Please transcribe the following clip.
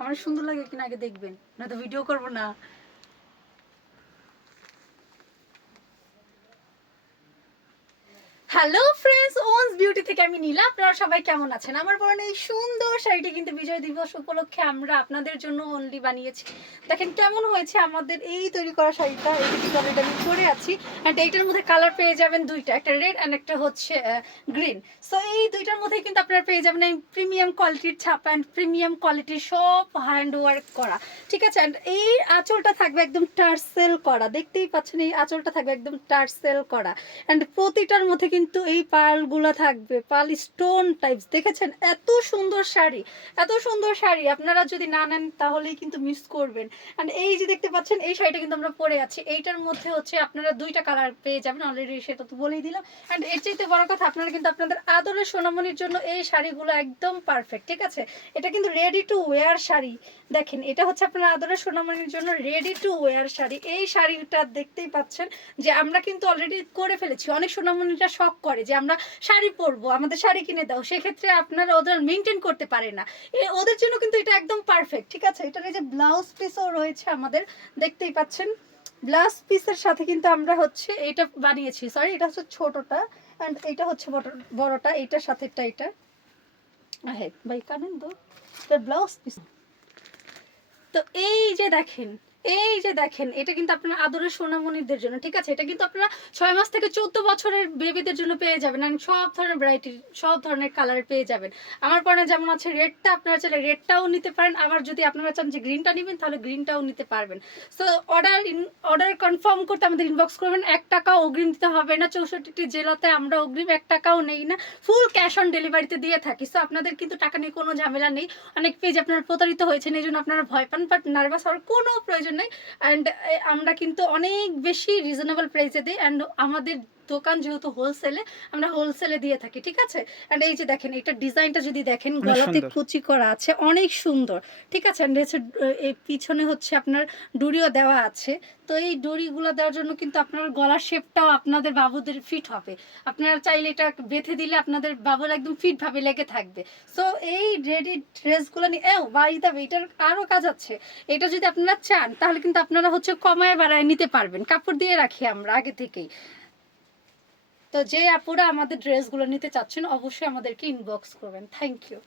আমার সুন্দর লাগে কিনা আগে দেখবেন, না তো ভিডিও করবো না। হ্যালো ফ্রেন্ডস, ওনস বিউটি থেকে আমি নীলা। আপনারা সবাই কেমন আছেন? আমার পরনে এই সুন্দর শাড়িটি কিন্তু বিজয় দিবস উপলক্ষে আমরা আপনাদের জন্য অনলি বানিয়েছি। দেখেন কেমন হয়েছে আমাদের এই তৈরি করা শাড়িটা। এটা কিন্তু অলরেডি আমি পরে আছি। অ্যান্ড এইটার মধ্যে কালার পেয়ে যাবেন দুইটা, একটা রেড অ্যান্ড একটা হচ্ছে গ্রিন। সো এই দুইটার মধ্যে কিন্তু আপনারা পেয়ে যাবেন এই প্রিমিয়াম কোয়ালিটির ছাপা অ্যান্ড প্রিমিয়াম কোয়ালিটির সব হ্যান্ড ওয়ার্ক করা, ঠিক আছে। অ্যান্ড এই আঁচলটা থাকবে একদম টার্সেল করা, দেখতেই পাচ্ছেন এই আঁচলটা থাকবে একদম টার্সেল করা। অ্যান্ড প্রতিটার মধ্যে কিন্তু এই পালগুলো থাকবে, পাল স্টোন টাইপস, দেখেছেন? এত সুন্দর শাড়ি, এত সুন্দর শাড়ি আপনারা যদি না নেন তাহলেই কিন্তু মিস করবেন। অ্যান্ড এই যে দেখতে পাচ্ছেন এই শাড়িটা কিন্তু আমরা পরে আছি, এইটার মধ্যে হচ্ছে আপনারা দুইটা কালার পেয়ে যাবেন, অলরেডি সেটা তো বলেই দিলাম। অ্যান্ড এর চাইতে বড় কথা, আপনারা কিন্তু আপনাদের আদরের সোনামণির জন্য এই শাড়িগুলো একদম পারফেক্ট, ঠিক আছে। এটা কিন্তু রেডি টু ওয়্যার শাড়ি। দেখেন এটা হচ্ছে আপনার আদরের সোনামণির জন্য রেডি টু ওয়্যার শাড়ি। এই শাড়িটা দেখতেই পাচ্ছেন যে আমরা কিন্তু অলরেডি করে ফেলেছি। অনেক সোনামণিরা শখ করে যে আমরা শাড়ি পরবো, আমাদের শাড়ি কিনে দাও, সেক্ষেত্রে আপনারা ওদের মেনটেন করতে পারে না, ওদের জন্য কিন্তু এটা একদম পারফেক্ট, ঠিক আছে। এটার এই যে ব্লাউজ পিসও রয়েছে আমাদের, দেখতেই পাচ্ছেন। ব্লাউজ পিসের সাথে কিন্তু আমরা হচ্ছে এটা বানিয়েছি, সরি এটা হচ্ছে ছোটটা অ্যান্ড এটা হচ্ছে বড়টা, এইটার সাথে এটা হ্যাঁ ভাই কানেন তো ব্লাউজ পিস। তো এই যে দেখেন, এই যে দেখেন, এটা কিন্তু আপনার আদরের সোনামণিদের জন্য, ঠিক আছে। এটা কিন্তু আপনারা 6 মাস থেকে 14 বছরের বেবিদের জন্য পেয়ে যাবেন। আর সব ধরনের ভ্যারাইটির, সব ধরনের কালার পেয়ে যাবেন। আমার পরে যেমন আছে রেডটা, আপনারা চাইলে রেডটাও নিতে পারেন, আবার যদি আপনারা চান যে গ্রিনটা নেবেন তাহলে গ্রিনটাও নিতে পারবেন। সো অর্ডার কনফার্ম করতে আমাদের ইনবক্স করবেন। 1 টাকাও অগ্রিম দিতে হবে না। 64টি জেলাতে আমরা অগ্রিম 1 টাকাও নেই না, ফুল ক্যাশ অন ডেলিভারিতে দিয়ে থাকি। সো আপনাদের কিন্তু টাকা নিয়ে কোনো ঝামেলা নেই। অনেক পেজ আপনারা প্রতারিত হয়েছেন, এই জন্য আপনারা ভয় পান, বাট নার্ভাস হওয়ার কোনো প্রয়োজন নেই। অ্যান্ড আমরা কিন্তু অনেক বেশি রিজনেবল প্রাইসে দিই। অ্যান্ড আমাদের দোকান যেহেতু হোলসেলে, আমরা হোলসেলে দিয়ে থাকি, ঠিক আছে। অ্যান্ড এই যে দেখেন এটা ডিজাইনটা যদি দেখেন, গলাতে কুচি করা আছে, অনেক সুন্দর, ঠিক আছে। অ্যান্ড হচ্ছে এই পিছনে হচ্ছে আপনার ডুরিও দেওয়া আছে। তো এই ডুরিগুলো দেওয়ার জন্য কিন্তু আপনার গলার শেপটাও আপনাদের বাবুদের ফিট হবে। আপনারা চাইলে এটা বেঁধে দিলে আপনাদের বাবুর একদম ফিটভাবে লেগে থাকবে। সো এই রেডি ড্রেসগুলো নিয়ে বাই দেবে, এটার আরও কাজ আছে। এটা যদি আপনারা চান তাহলে কিন্তু আপনারা হচ্ছে কমায় বাড়ায় নিতে পারবেন, কাপড় দিয়ে রাখি আমরা আগে থেকেই। তো যে আপুরা আমাদের ড্রেসগুলো নিতে চাচ্ছেন অবশ্যই আমাদেরকে ইনবক্স করবেন। Thank you.